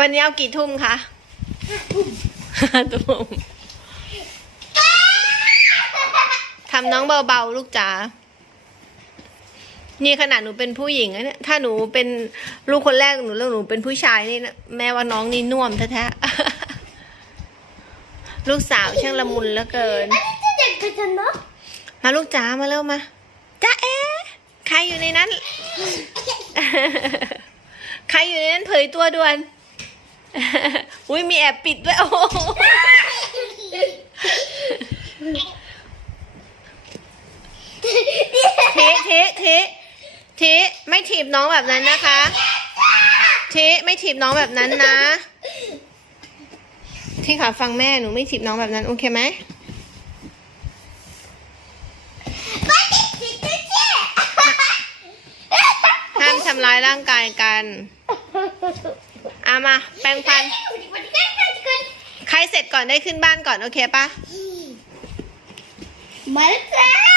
วันนี้เอากี่ทุ่มคะห้าทุ่มทำน้องเบาๆลูกจ๋า นี่ขนาดหนูเป็นผู้หญิงนะเนี่ย ถ้าหนูเป็นลูกคนแรกหนูแล้วหนูเป็นผู้ชายนี่นะแม่ว่าน้องนี่น่วมแท้ๆ ลูกสาวช่างละมุนเหลือเกินด็กกันเนาะมาลูกจ๋ามาเร็วมาจ้าเอ๊ะใครอยู่ในนั้น ใครอยู่ในนั้นเผยตัวด่วน อุ้ยมีแอบปิดด้วยโอ้โหเทเทเทเทไม่ถีบน้องแบบนั้นนะคะเทไม่ถีบน้องแบบนั้นนะที่ขาฟังแม่หนูไม่ถีบน้องแบบนั้นโอเคไหมห้ามทำร้ายร่างกายกัน อามา แปรงฟัน ใครเสร็จก่อนได้ขึ้นบ้านก่อน โอเคปะมาแล้วจ้า